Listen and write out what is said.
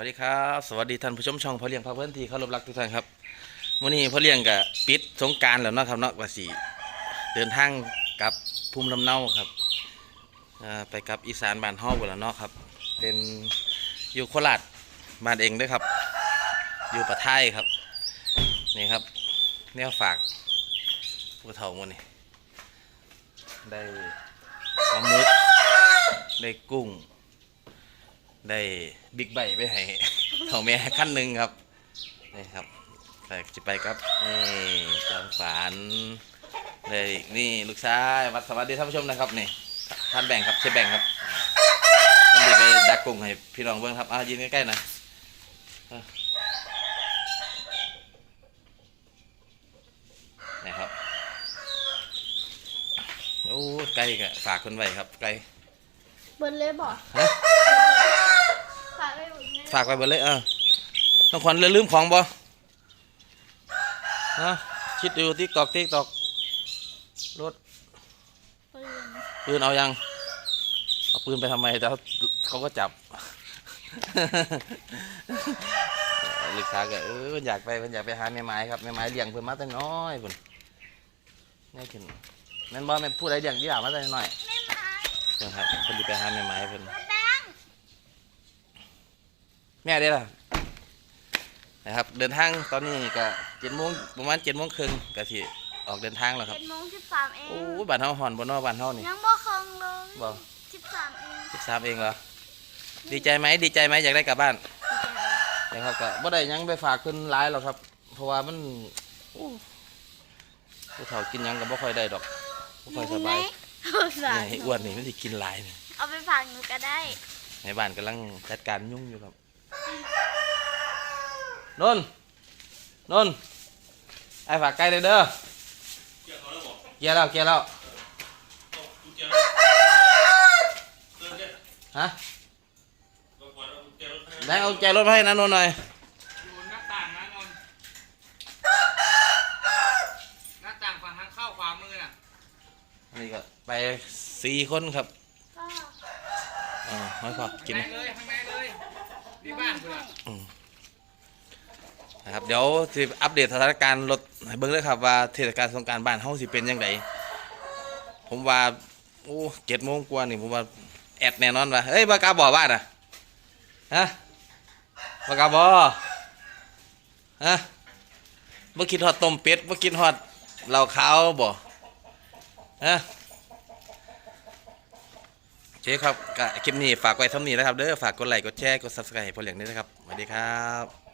สวัสดีครับสวัสดีท่านผู้ชมช่องพ่อเลี้ยงพาเพื่อนที่เคารพรักทุกท่านครับวันนี้พ่อเลี้ยงกับปิดสงการแล้วนะครับเนาะว่าสีเดินทางกับภูมิลำเนาครับไปกับอีสานบ้านฮาหมดแล้วเนาะครับ เป็นอยู่โคราชบ้านเองด้วยครับ อยู่ปะไทยครับนี่ครับแนวฝากผู้เฒ่าหมันนี่ได้ปลาหมึกได้กุ้ง ได้บิ๊กไบค์ไปให้เถ่าแม่ขั้นหนึ่งครับนี่ครับแต่จะไปครับนี่จอมขวานเลยนี่ลูกชายวัดสวัสดีท่านผู้ชมนะครับนี่ท่านแบ่งครับเชฟแบ่งครับต้องดีไปดักกุ้งให้พี่น้องเบิ้งครับอะยืนใกล้ๆหน่อยเออนี่ครับโอ้ไก่กะฝากคนไว้ครับไก่เบิร์เลยบอกฮะ ฝากไว้บุญแม่ฝากไว้เลยเออต้องขวัญเลยลืมของบ่ฮะคิดดูติ๊กตอกติ๊กตอกรถปืนเอายังเอาปืนไปทำไมแล้วเขาก็จับลูกค้าก็เอออยากไปเพิ่นอยากไปหาแม่ไม้ครับแม่ไม้เลี้ยงเพิ่นมาแต่น้อยเพิ่นนี่ขึ้นแม่นบ่แม่นผู้ใดเลี้ยงยี่หลามาแต่น้อยแม่ไม้เพิ่นครับเพิ่นไปหาแม่ไม้เพิ่น ม่ได้ล่ะนะครับ เดินทางตอนนี้ก็เจ็ดโมงประมาณเจ็ดโมงครึ่งก็สิออกเดินทางแล้วครับเจ็ดโมงสิบสามเองโอ้ยบ้านเฮาหอนบนนอบ้านเฮานี่ยังบ่เคิงเลยบ่สิบสามเองสิบสามเองเหรอดีใจไหมดีใจไหมอยากได้กลับบ้านนะครับก็บ่ได้หยังไปฝากเพิ่นหลายหรอกครับ เพราะว่ามันโอ้ผู้เฒ่ากินหยังก็บ่ค่อยได้ดอกบ่ค่อยสบายเอาสานี่ให้อ้วนนี่มันสิกินหลายนี่เอาไปฝากหนูก็ได้ในบ้านกำลังจัดการยุ่งอยู่ครับ นนท์นนท์ไอ้ฝากไก่เลยเด้อเกียร์แล้วเกียร์แล้วฮะแบงค์เอาแจรถมาให้นะนนท์หน่อยอยู่หน้าต่างนะนนท์หน้าต่างฝั่งทางเข้าขวามือน่ะนี่ก็ไปสี่คนครับก็อ่าไม่พอกินข้างไหม นะครับเดี๋ยวสิอัปเดตสถานการณ์รถให้เบิ่งเลยครับว่าเทศกาลสงกรารบ้านเฮาสิเป็นยังไงผมว่าโอ้เจ็ดโมงกว่านี่ผมว่าแอดแน่นอนว่าเฮ้ยบากล้าบอบ้านอะฮะบากล้าบอฮะบ่กินฮอดต้มเป็ดบ่กินฮอดเหล้าขาวบ่ฮะ โอเคครับก็คลิปนี้ฝากไว้เท่านี้นะครับเด้อฝากกดไลค์กดแชร์กดซับสไครต์ให้พอเหลียงด้วยนะครับสวัสดีครับ